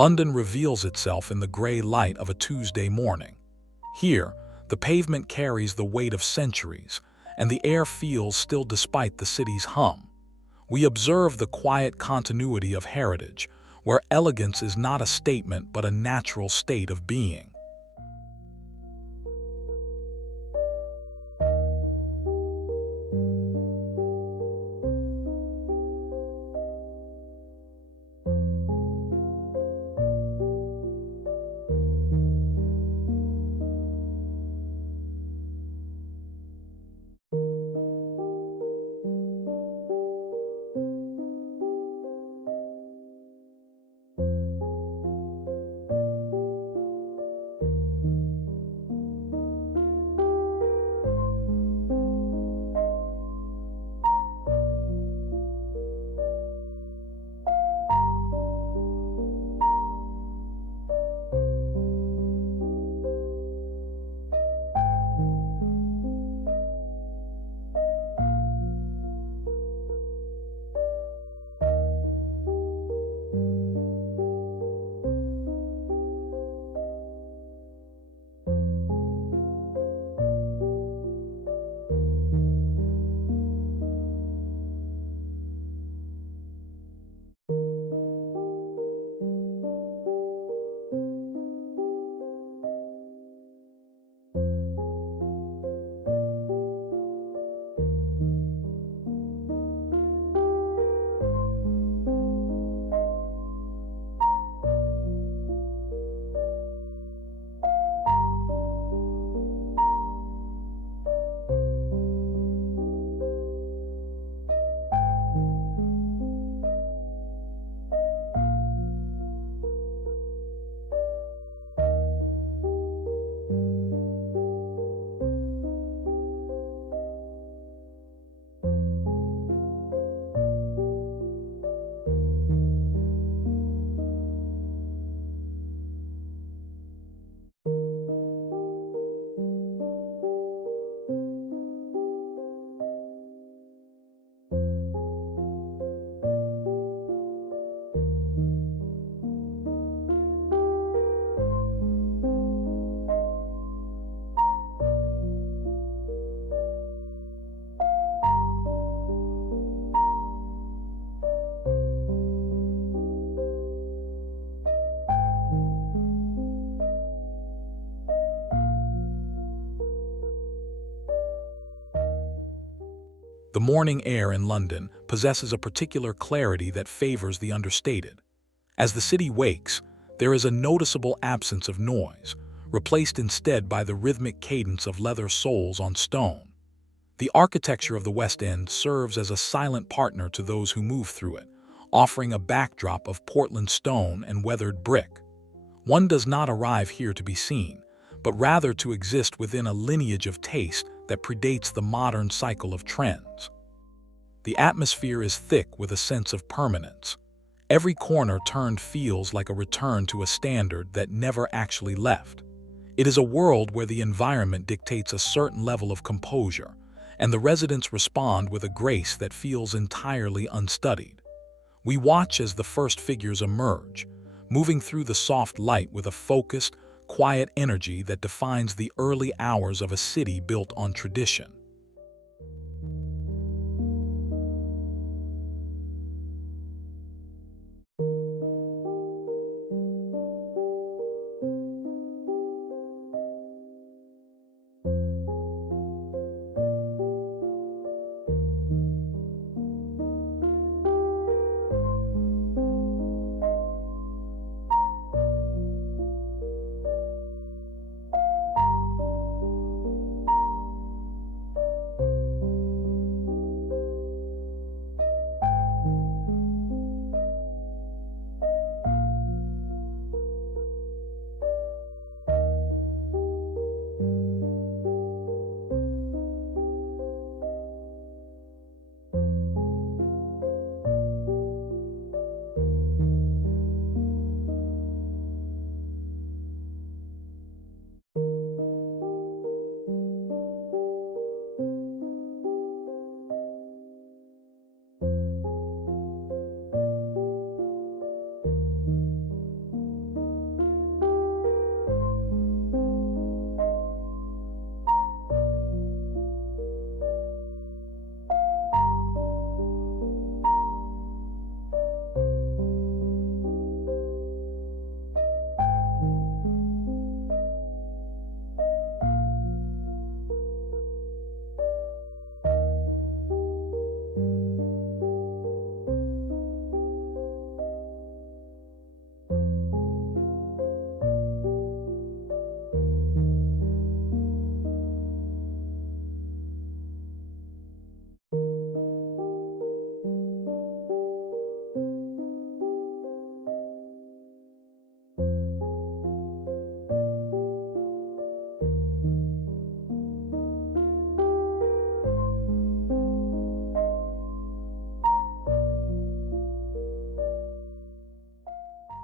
London reveals itself in the grey light of a Tuesday morning. Here, the pavement carries the weight of centuries, and the air feels still despite the city's hum. We observe the quiet continuity of heritage, where elegance is not a statement but a natural state of being. The morning air in London possesses a particular clarity that favors the understated. As the city wakes, there is a noticeable absence of noise, replaced instead by the rhythmic cadence of leather soles on stone. The architecture of the West End serves as a silent partner to those who move through it, offering a backdrop of Portland stone and weathered brick. One does not arrive here to be seen, but rather to exist within a lineage of taste that predates the modern cycle of trends. The atmosphere is thick with a sense of permanence. Every corner turned feels like a return to a standard that never actually left. It is a world where the environment dictates a certain level of composure, and the residents respond with a grace that feels entirely unstudied. We watch as the first figures emerge, moving through the soft light with a focused, quiet energy that defines the early hours of a city built on tradition.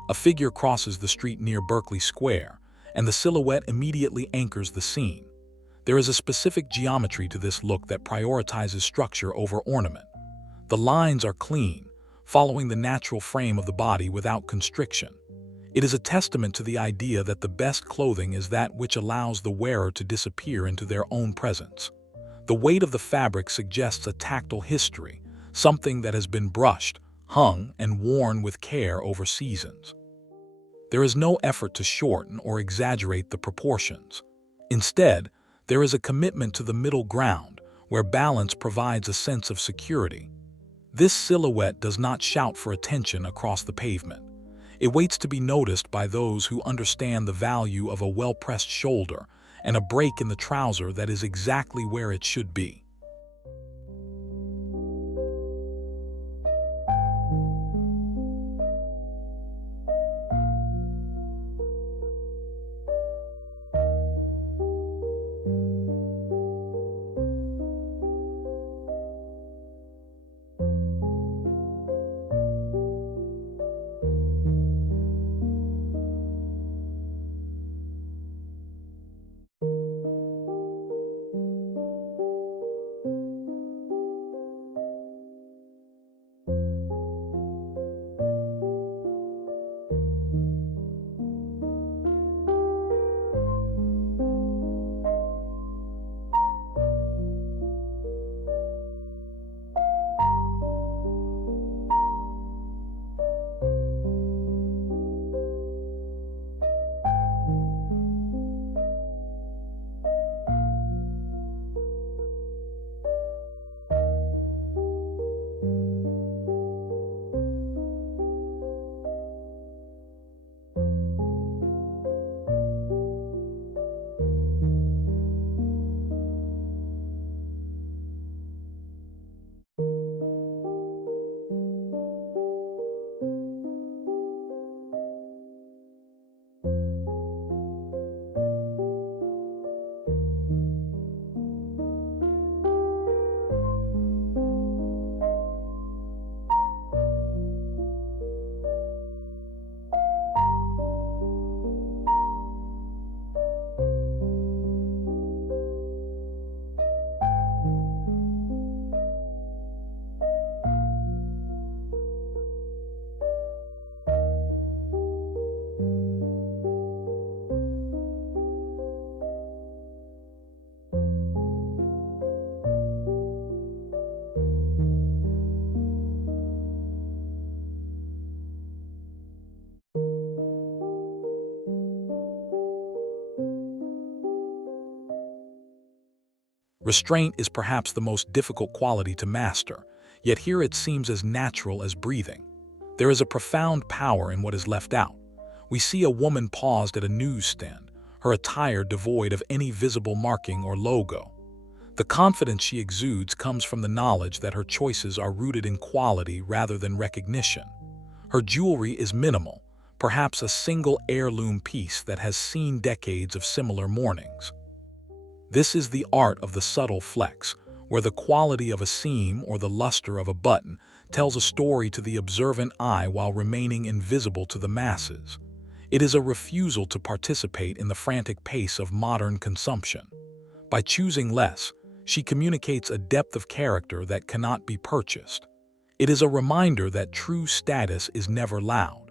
A figure crosses the street near Berkeley Square, and the silhouette immediately anchors the scene. There is a specific geometry to this look that prioritizes structure over ornament. The lines are clean, following the natural frame of the body without constriction. It is a testament to the idea that the best clothing is that which allows the wearer to disappear into their own presence. The weight of the fabric suggests a tactile history, something that has been brushed, hung, and worn with care over seasons. There is no effort to shorten or exaggerate the proportions. Instead, there is a commitment to the middle ground, where balance provides a sense of security. This silhouette does not shout for attention across the pavement. It waits to be noticed by those who understand the value of a well-pressed shoulder and a break in the trouser that is exactly where it should be. Restraint is perhaps the most difficult quality to master, yet here it seems as natural as breathing. There is a profound power in what is left out. We see a woman paused at a newsstand, her attire devoid of any visible marking or logo. The confidence she exudes comes from the knowledge that her choices are rooted in quality rather than recognition. Her jewelry is minimal, perhaps a single heirloom piece that has seen decades of similar mournings. This is the art of the subtle flex, where the quality of a seam or the luster of a button tells a story to the observant eye while remaining invisible to the masses. It is a refusal to participate in the frantic pace of modern consumption. By choosing less, she communicates a depth of character that cannot be purchased. It is a reminder that true status is never loud.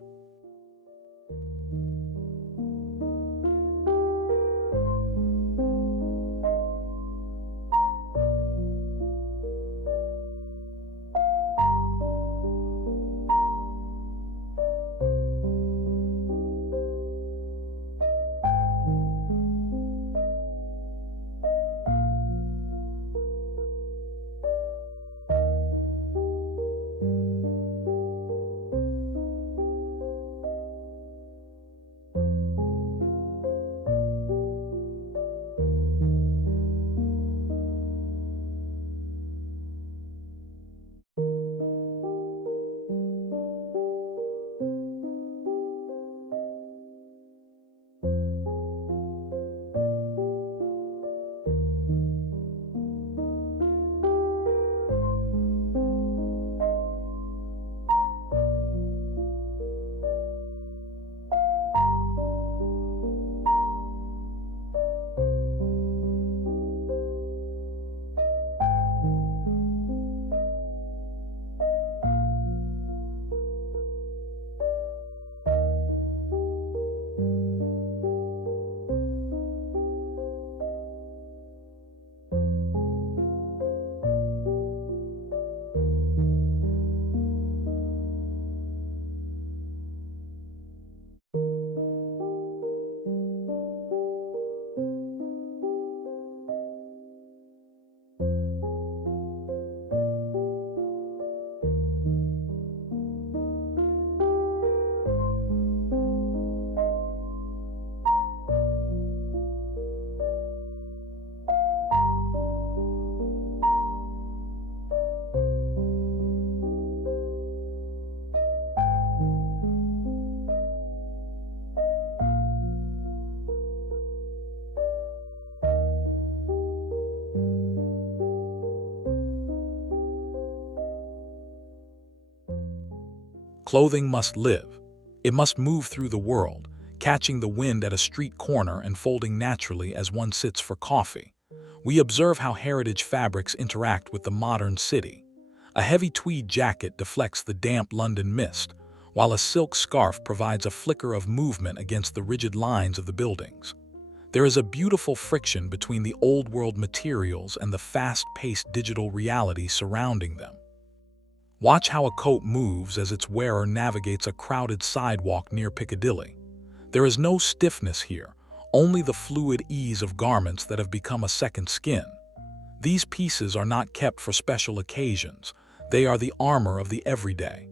Clothing must live. It must move through the world, catching the wind at a street corner and folding naturally as one sits for coffee. We observe how heritage fabrics interact with the modern city. A heavy tweed jacket deflects the damp London mist, while a silk scarf provides a flicker of movement against the rigid lines of the buildings. There is a beautiful friction between the old-world materials and the fast-paced digital reality surrounding them. Watch how a coat moves as its wearer navigates a crowded sidewalk near Piccadilly. There is no stiffness here, only the fluid ease of garments that have become a second skin. These pieces are not kept for special occasions. They are the armor of the everyday.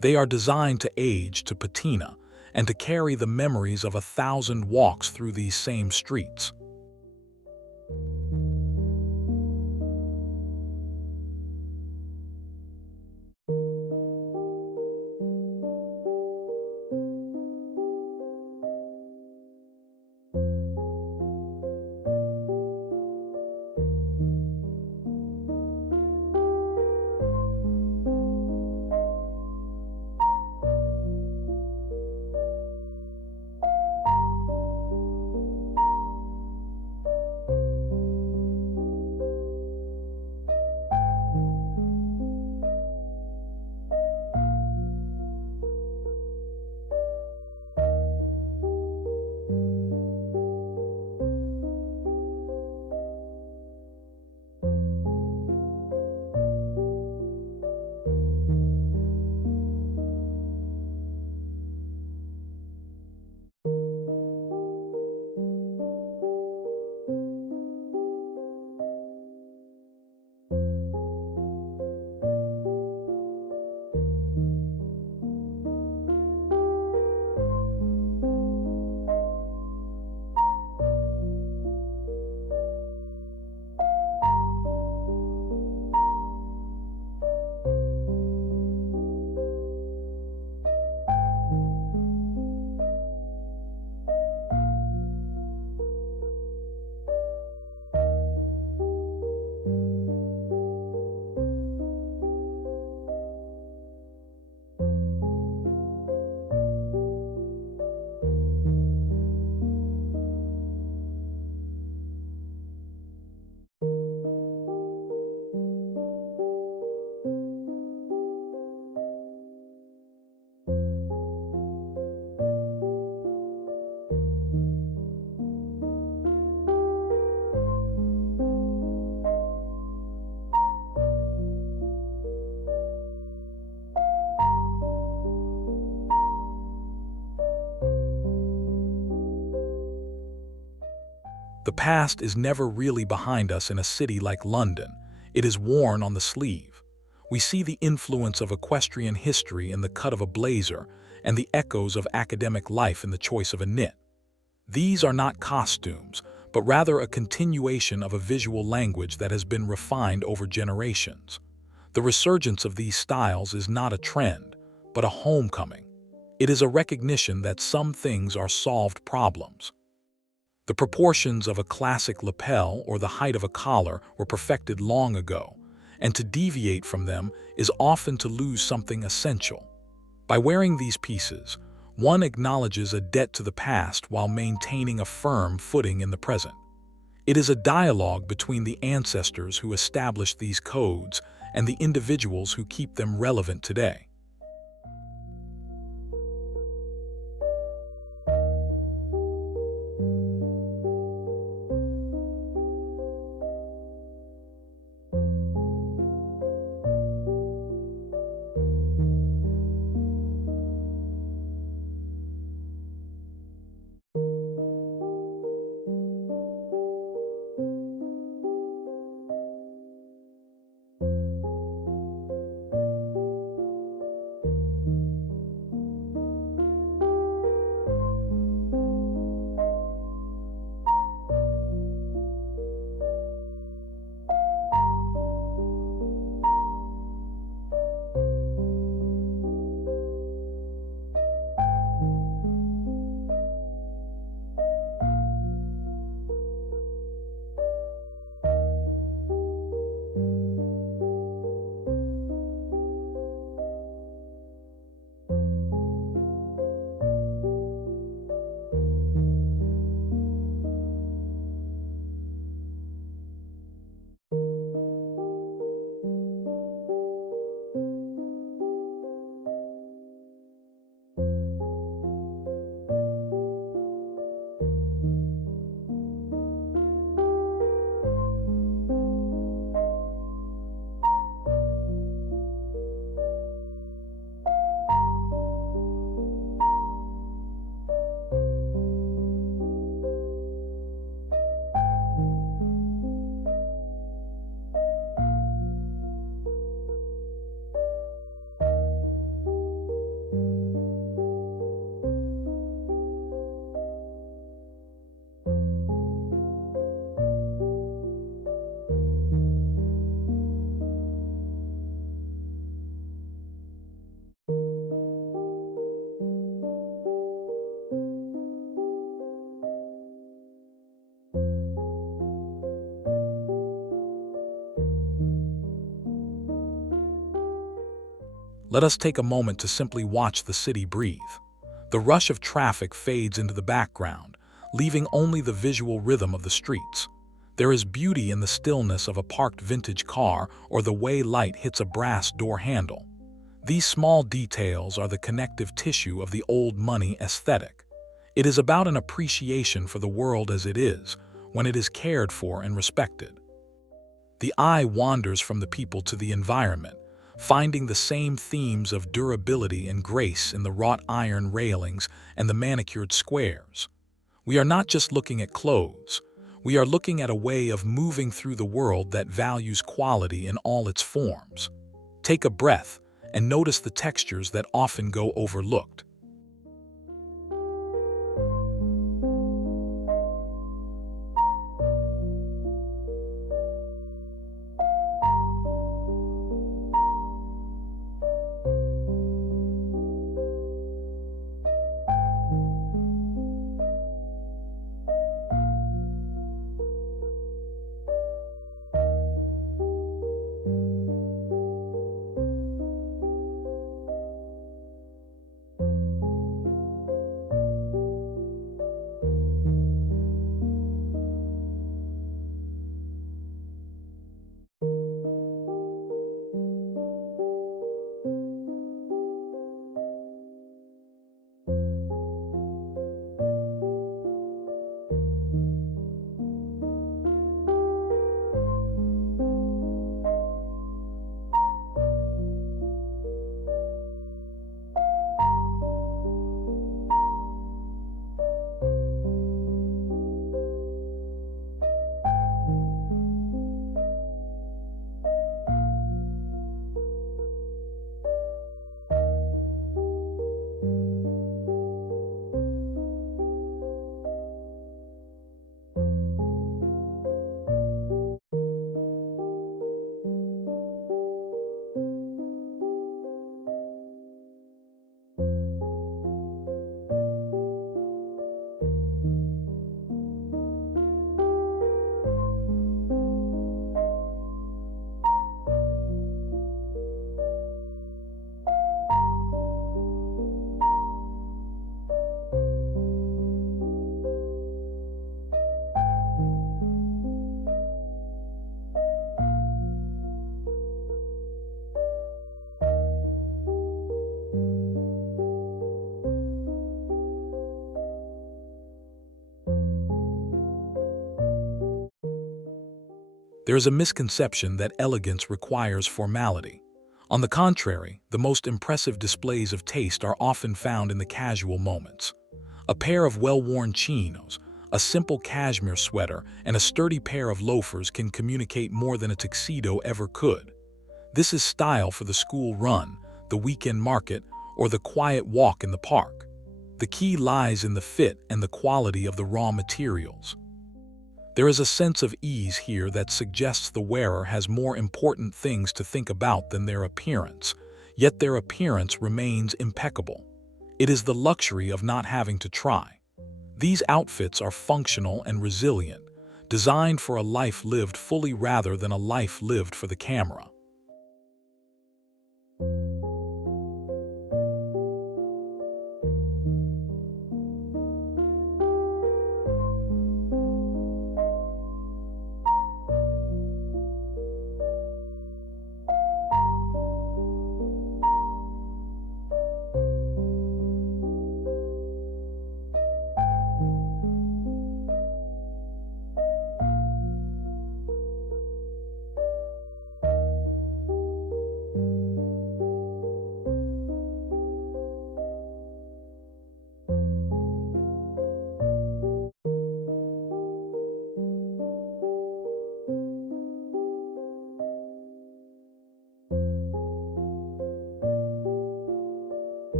They are designed to age, to patina, and to carry the memories of 1,000 walks through these same streets. The past is never really behind us in a city like London. It is worn on the sleeve. We see the influence of equestrian history in the cut of a blazer and the echoes of academic life in the choice of a knit. These are not costumes, but rather a continuation of a visual language that has been refined over generations. The resurgence of these styles is not a trend, but a homecoming. It is a recognition that some things are solved problems. The proportions of a classic lapel or the height of a collar were perfected long ago, and to deviate from them is often to lose something essential. By wearing these pieces, one acknowledges a debt to the past while maintaining a firm footing in the present. It is a dialogue between the ancestors who established these codes and the individuals who keep them relevant today. Let us take a moment to simply watch the city breathe. The rush of traffic fades into the background, leaving only the visual rhythm of the streets. There is beauty in the stillness of a parked vintage car or the way light hits a brass door handle. These small details are the connective tissue of the old money aesthetic. It is about an appreciation for the world as it is, when it is cared for and respected. The eye wanders from the people to the environment, finding the same themes of durability and grace in the wrought iron railings and the manicured squares. We are not just looking at clothes. We are looking at a way of moving through the world that values quality in all its forms. Take a breath and notice the textures that often go overlooked. There is a misconception that elegance requires formality. On the contrary, the most impressive displays of taste are often found in the casual moments. A pair of well-worn chinos, a simple cashmere sweater, and a sturdy pair of loafers can communicate more than a tuxedo ever could. This is style for the school run, the weekend market, or the quiet walk in the park. The key lies in the fit and the quality of the raw materials. There is a sense of ease here that suggests the wearer has more important things to think about than their appearance, yet their appearance remains impeccable. It is the luxury of not having to try. These outfits are functional and resilient, designed for a life lived fully rather than a life lived for the camera.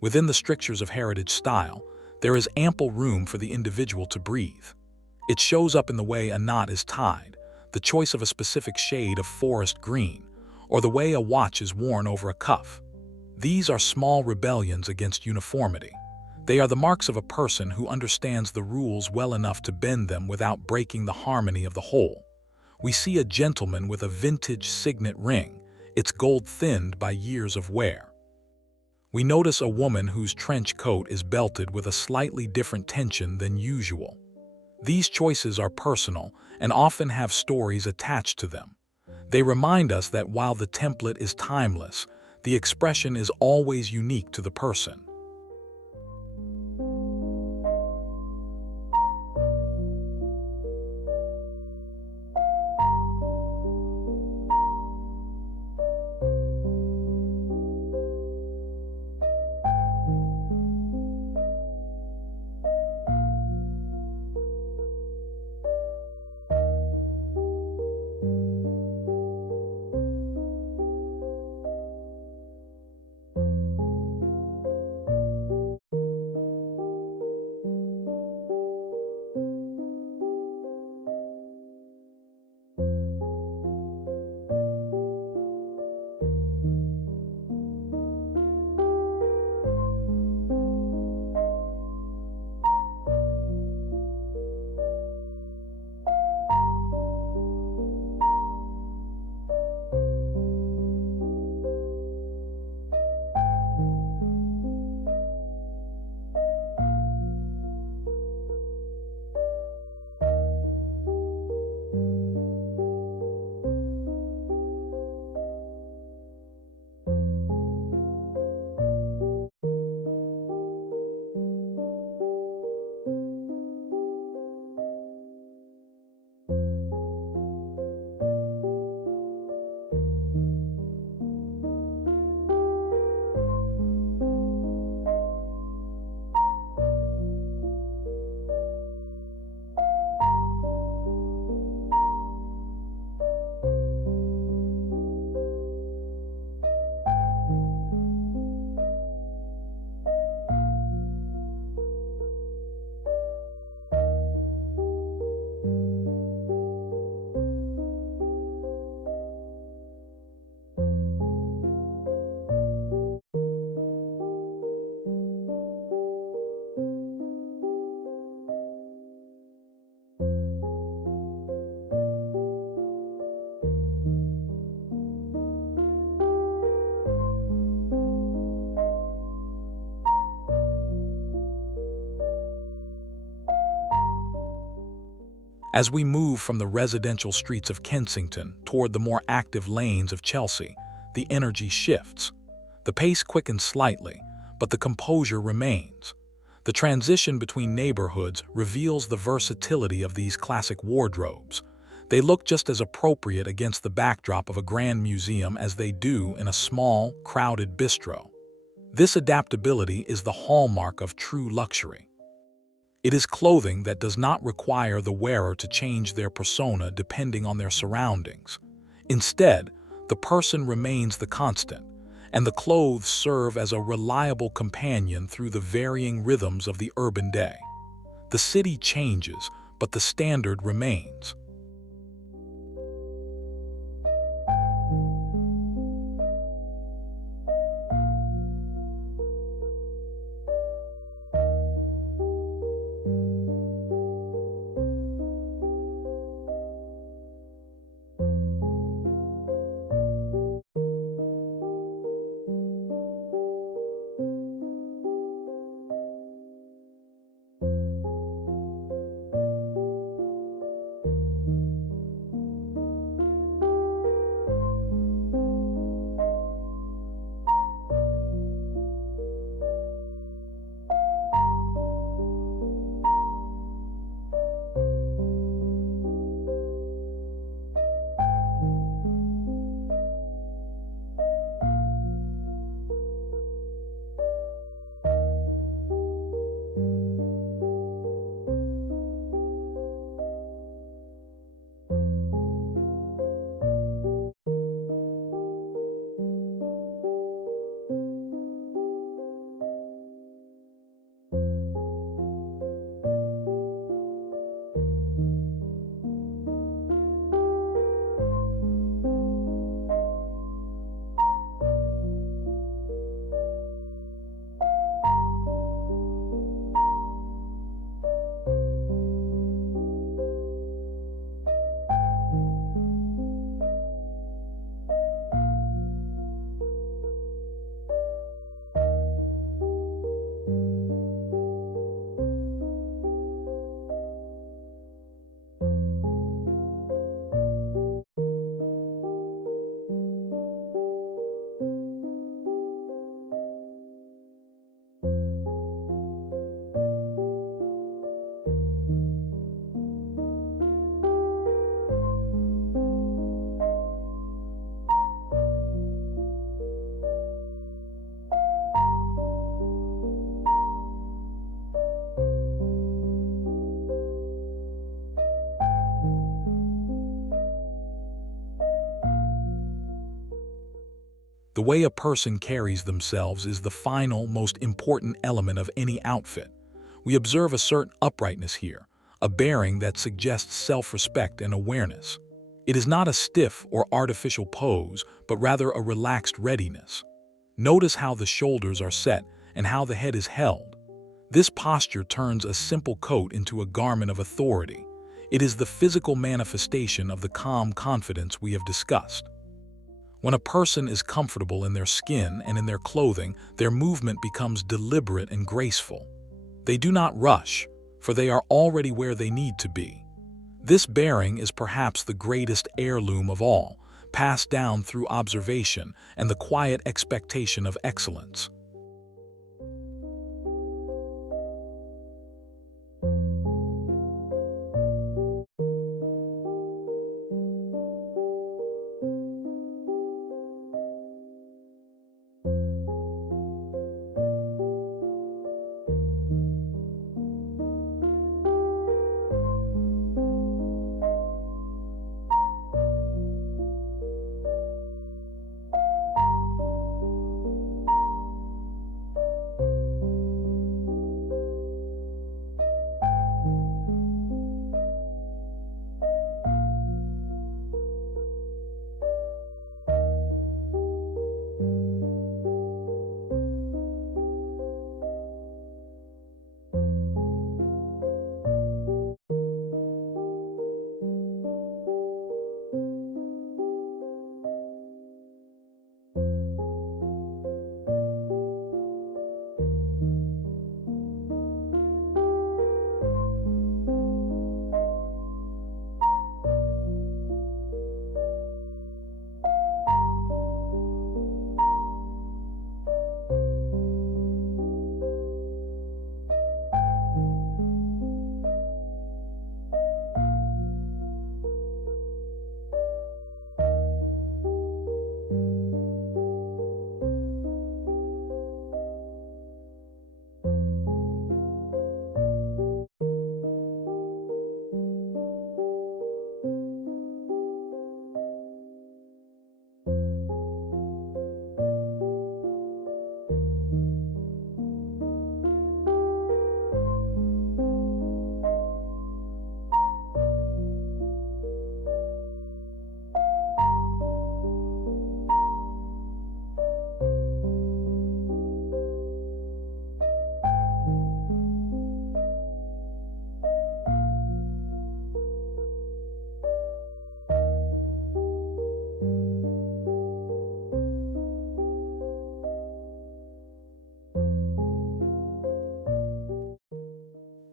Within the strictures of heritage style, there is ample room for the individual to breathe. It shows up in the way a knot is tied, the choice of a specific shade of forest green, or the way a watch is worn over a cuff. These are small rebellions against uniformity. They are the marks of a person who understands the rules well enough to bend them without breaking the harmony of the whole. We see a gentleman with a vintage signet ring, its gold thinned by years of wear. We notice a woman whose trench coat is belted with a slightly different tension than usual. These choices are personal and often have stories attached to them. They remind us that while the template is timeless, the expression is always unique to the person. As we move from the residential streets of Kensington toward the more active lanes of Chelsea, the energy shifts. The pace quickens slightly, but the composure remains. The transition between neighborhoods reveals the versatility of these classic wardrobes. They look just as appropriate against the backdrop of a grand museum as they do in a small, crowded bistro. This adaptability is the hallmark of true luxury. It is clothing that does not require the wearer to change their persona depending on their surroundings. Instead, the person remains the constant, and the clothes serve as a reliable companion through the varying rhythms of the urban day. The city changes, but the standard remains. The way a person carries themselves is the final, most important element of any outfit. We observe a certain uprightness here, a bearing that suggests self-respect and awareness. It is not a stiff or artificial pose, but rather a relaxed readiness. Notice how the shoulders are set and how the head is held. This posture turns a simple coat into a garment of authority. It is the physical manifestation of the calm confidence we have discussed. When a person is comfortable in their skin and in their clothing, their movement becomes deliberate and graceful. They do not rush, for they are already where they need to be. This bearing is perhaps the greatest heirloom of all, passed down through observation and the quiet expectation of excellence.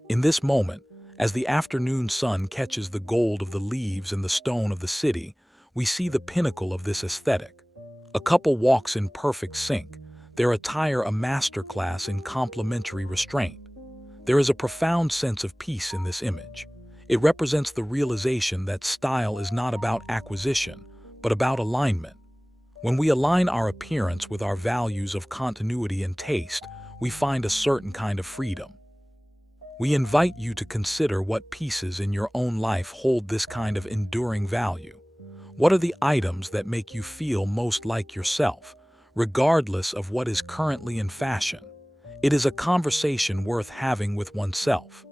In this moment, as the afternoon sun catches the gold of the leaves and the stone of the city, we see the pinnacle of this aesthetic. A couple walks in perfect sync, their attire a masterclass in complementary restraint. There is a profound sense of peace in this image. It represents the realization that style is not about acquisition, but about alignment. When we align our appearance with our values of continuity and taste, we find a certain kind of freedom. We invite you to consider what pieces in your own life hold this kind of enduring value. What are the items that make you feel most like yourself, regardless of what is currently in fashion? It is a conversation worth having with oneself.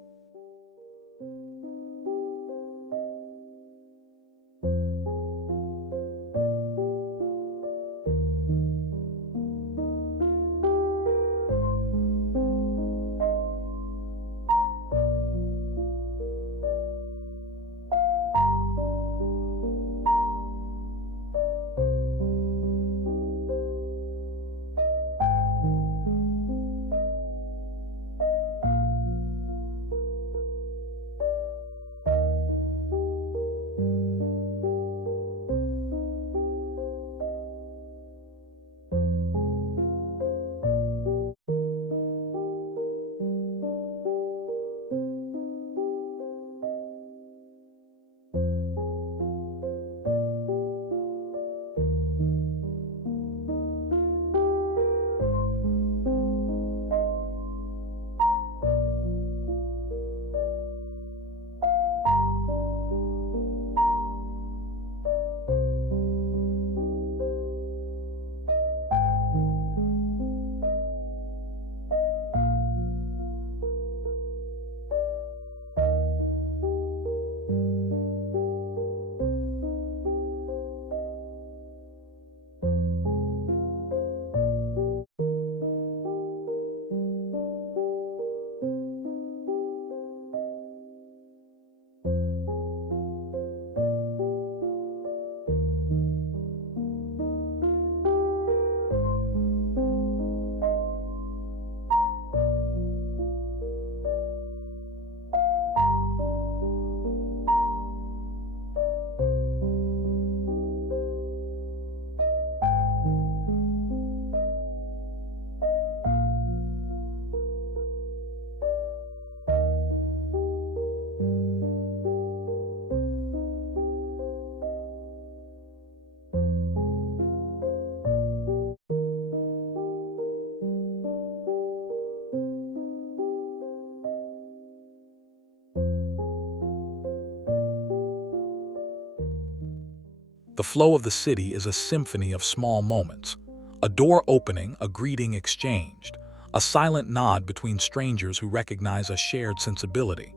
The flow of the city is a symphony of small moments. A door opening, a greeting exchanged, a silent nod between strangers who recognize a shared sensibility.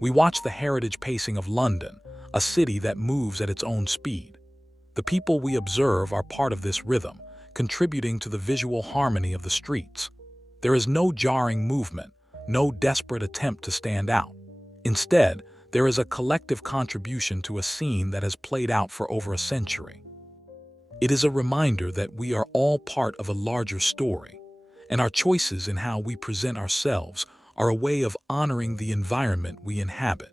We watch the heritage pacing of London, a city that moves at its own speed. The people we observe are part of this rhythm, contributing to the visual harmony of the streets. There is no jarring movement, no desperate attempt to stand out. Instead, there is a collective contribution to a scene that has played out for over a century. It is a reminder that we are all part of a larger story, and our choices in how we present ourselves are a way of honoring the environment we inhabit.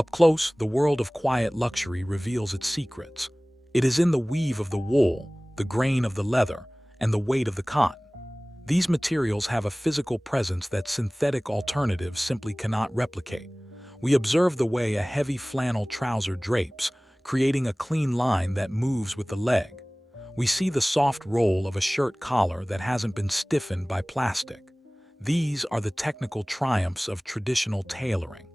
Up close, the world of quiet luxury reveals its secrets. It is in the weave of the wool, the grain of the leather, and the weight of the cotton. These materials have a physical presence that synthetic alternatives simply cannot replicate. We observe the way a heavy flannel trouser drapes, creating a clean line that moves with the leg. We see the soft roll of a shirt collar that hasn't been stiffened by plastic. These are the technical triumphs of traditional tailoring.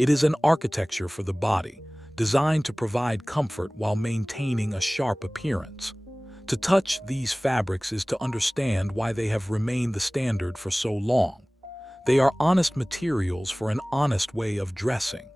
It is an architecture for the body, designed to provide comfort while maintaining a sharp appearance. To touch these fabrics is to understand why they have remained the standard for so long. They are honest materials for an honest way of dressing.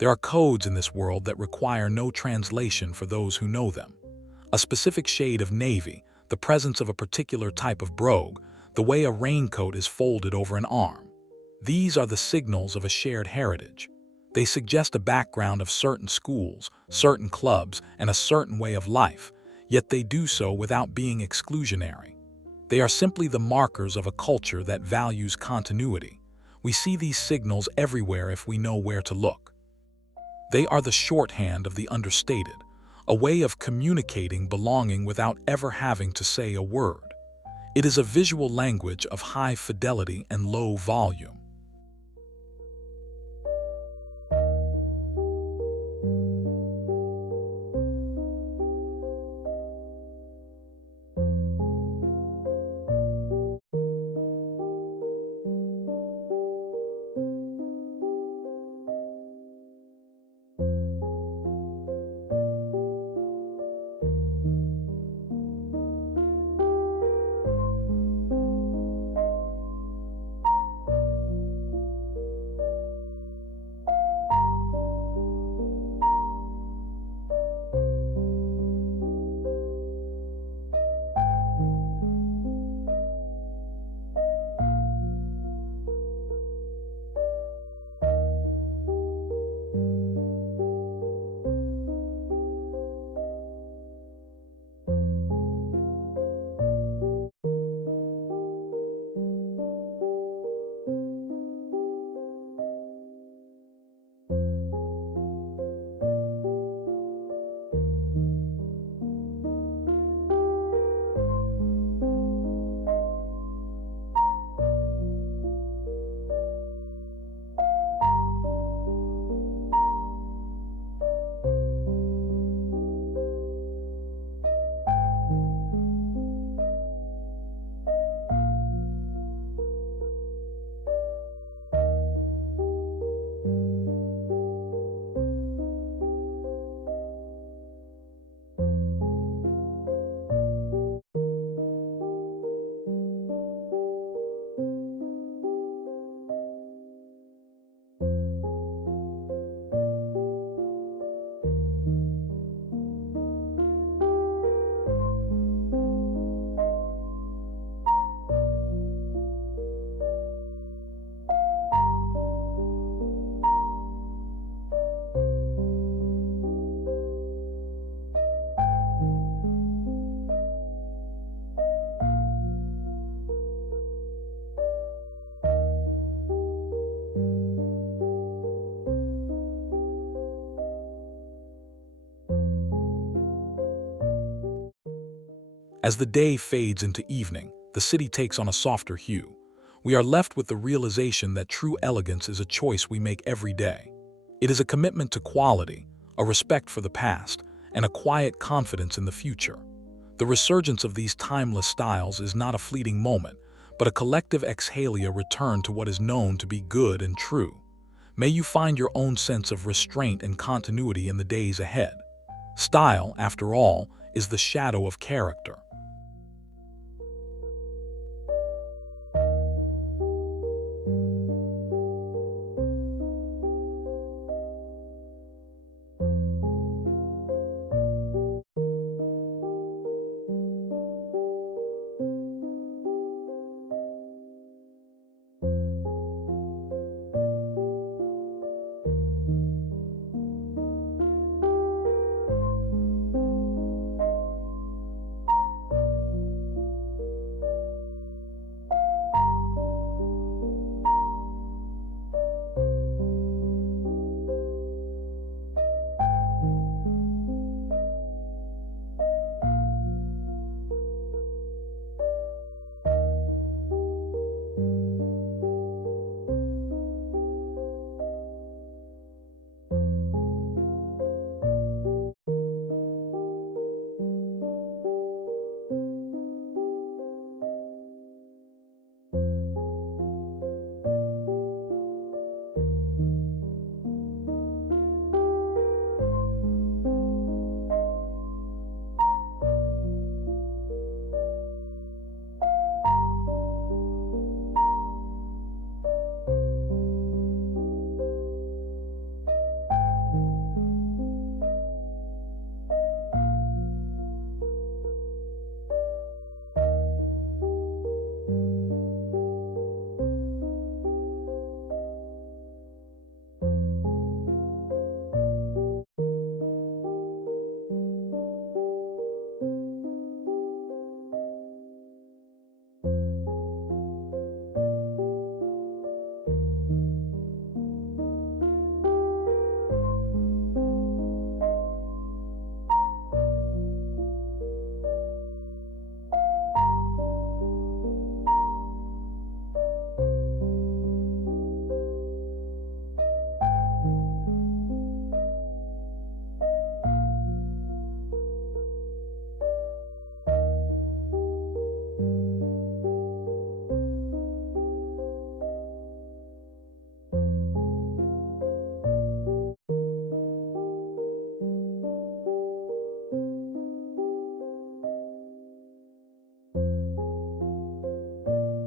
There are codes in this world that require no translation for those who know them. A specific shade of navy, the presence of a particular type of brogue, the way a raincoat is folded over an arm. These are the signals of a shared heritage. They suggest a background of certain schools, certain clubs, and a certain way of life, yet they do so without being exclusionary. They are simply the markers of a culture that values continuity. We see these signals everywhere if we know where to look. They are the shorthand of the understated, a way of communicating belonging without ever having to say a word. It is a visual language of high fidelity and low volume. As the day fades into evening, the city takes on a softer hue. We are left with the realization that true elegance is a choice we make every day. It is a commitment to quality, a respect for the past, and a quiet confidence in the future. The resurgence of these timeless styles is not a fleeting moment, but a collective exhalia return to what is known to be good and true. May you find your own sense of restraint and continuity in the days ahead. Style, after all, is the shadow of character.